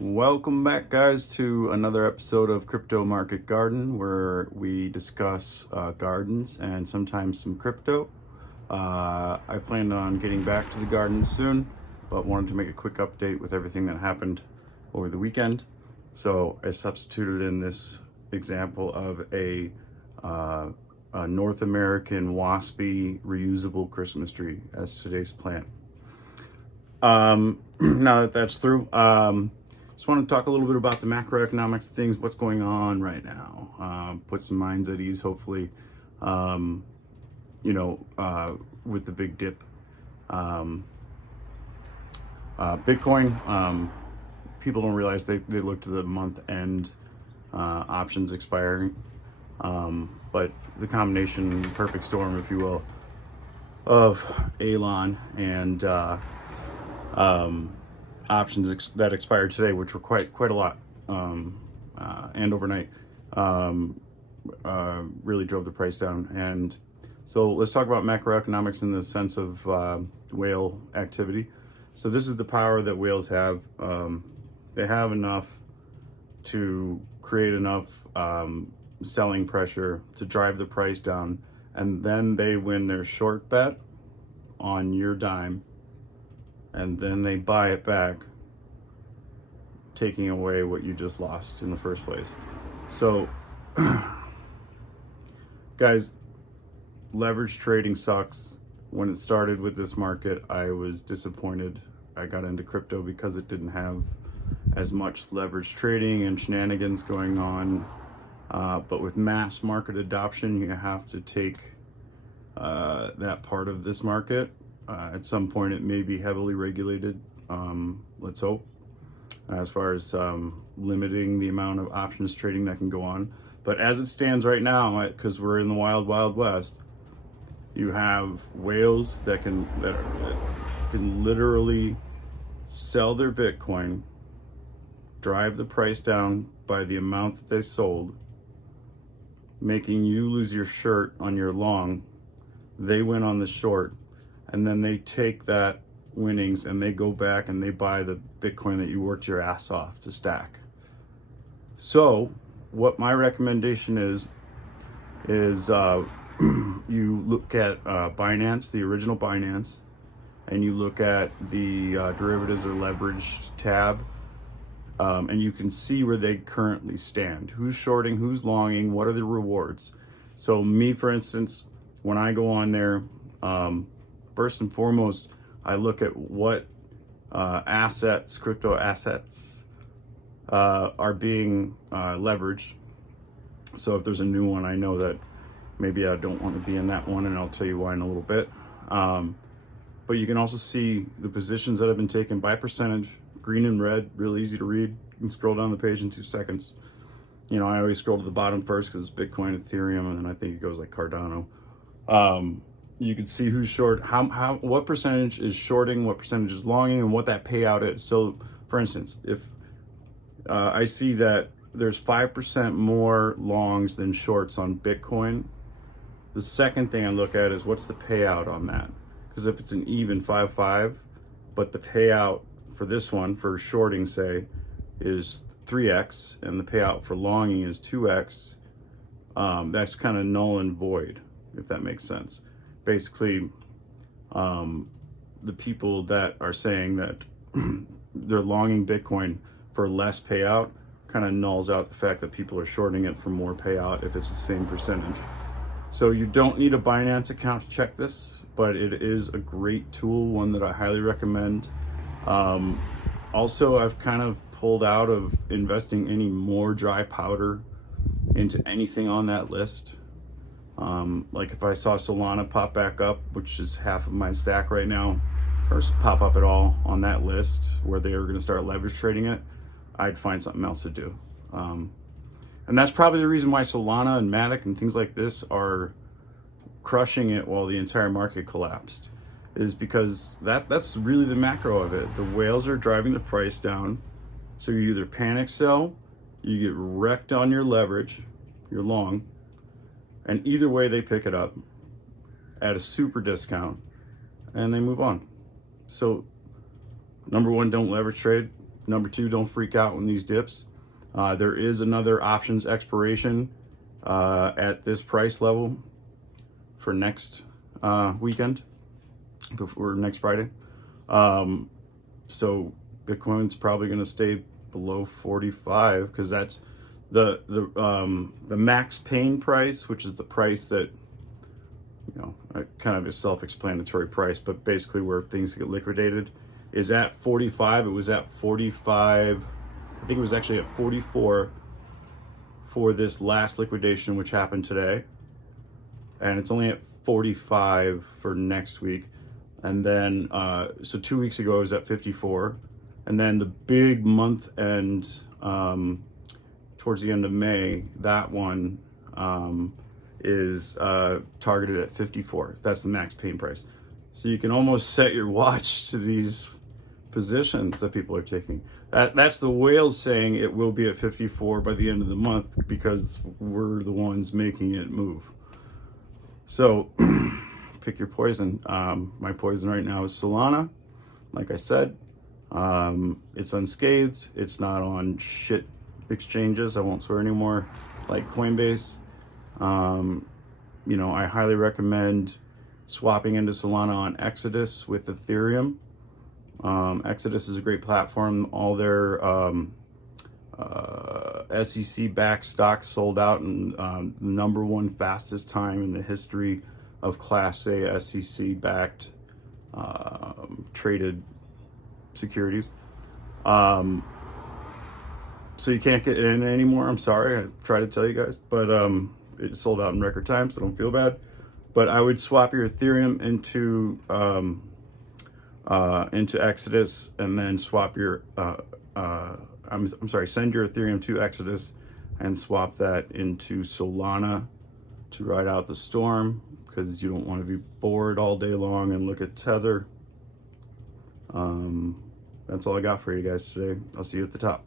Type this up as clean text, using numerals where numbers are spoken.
Welcome back, guys, to another episode of Crypto Market Garden, where we discuss gardens and sometimes some crypto. I planned on getting back to the gardens soon, but wanted to make a quick update with everything that happened over the weekend. So I substituted in this example of a North American waspy reusable Christmas tree as today's plant. Now that that's through, just want to talk a little bit about the macroeconomics of things, what's going on right now. Put some minds at ease, hopefully, with the big dip. Bitcoin, people don't realize they look to the month end options expiring. But the combination, perfect storm, if you will, of Elon and options that expired today, which were quite a lot, and overnight, really drove the price down. And so let's talk about macroeconomics in the sense of whale activity. So this is the power that whales have. They have enough to create enough selling pressure to drive the price down, and then they win their short bet on your dime, and then they buy it back, taking away what you just lost in the first place. So, guys, leverage trading sucks. When it started with this market, I was disappointed. I got into crypto because it didn't have as much leverage trading and shenanigans going on. But with mass market adoption, you have to take that part of this market. At some point, it may be heavily regulated, let's hope, as far as limiting the amount of options trading that can go on. But as it stands right now, because we're in the wild, wild west, you have whales that can literally sell their Bitcoin, drive the price down by the amount that they sold, making you lose your shirt on your long. They win on the short, and then they take that winnings and they go back and they buy the Bitcoin that you worked your ass off to stack. So what my recommendation is you look at Binance, the original Binance, and you look at the derivatives or leveraged tab, and you can see where they currently stand. Who's shorting, who's longing, what are the rewards? So me, for instance, when I go on there, first and foremost, I look at what crypto assets are being leveraged. So if there's a new one, I know that maybe I don't want to be in that one, and I'll tell you why in a little bit. But you can also see the positions that have been taken by percentage, green and red, really easy to read. You can scroll down the page in 2 seconds. I always scroll to the bottom first because it's Bitcoin, Ethereum, and then I think it goes like Cardano. You can see who's short, what percentage is shorting, what percentage is longing, and what that payout is. So, for instance, if I see that there's 5% more longs than shorts on Bitcoin, the second thing I look at is what's the payout on that. Because if it's an even 5-5, but the payout for this one, for shorting, say, is 3x, and the payout for longing is 2x, that's kind of null and void, if that makes sense. Basically, the people that are saying that they're longing Bitcoin for less payout kind of nulls out the fact that people are shorting it for more payout if it's the same percentage. So you don't need a Binance account to check this, but it is a great tool, one that I highly recommend. Also, I've kind of pulled out of investing any more dry powder into anything on that list. Like if I saw Solana pop back up, which is half of my stack right now, or pop up at all on that list where they are going to start leverage trading it, I'd find something else to do. And that's probably the reason why Solana and Matic and things like this are crushing it while the entire market collapsed, is because that's really the macro of it. The whales are driving the price down. So you either panic sell, you get wrecked on your leverage, your long, and either way they pick it up at a super discount and they move on. So number one, don't leverage trade. Number two, don't freak out when these dips. There is another options expiration at this price level for next weekend, before next Friday. So Bitcoin's probably going to stay below 45 because that's the max pain price, which is the price that, you know, kind of a self-explanatory price, but basically where things get liquidated, is at 45. It was at 45. I think it was actually at 44 for this last liquidation, which happened today. And it's only at 45 for next week. And then, so 2 weeks ago, it was at 54. And then the big month end, towards the end of May, that one is targeted at 54. That's the max pain price. So you can almost set your watch to these positions that people are taking. That's the whales saying it will be at 54 by the end of the month because we're the ones making it move. So pick your poison. My poison right now is Solana. Like I said, it's unscathed. It's not on shit exchanges. I won't swear anymore, like Coinbase. You know, I highly recommend swapping into Solana on Exodus with Ethereum. Exodus is a great platform. All their SEC-backed stocks sold out in the number one fastest time in the history of Class A SEC-backed traded securities. So you can't get in anymore. I'm sorry. I tried to tell you guys, but it sold out in record time, so don't feel bad. But I would swap your Ethereum into Exodus, and then swap your I'm sorry, send your Ethereum to Exodus and swap that into Solana to ride out the storm, because you don't want to be bored all day long and look at Tether. That's all I got for you guys today. I'll see you at the top.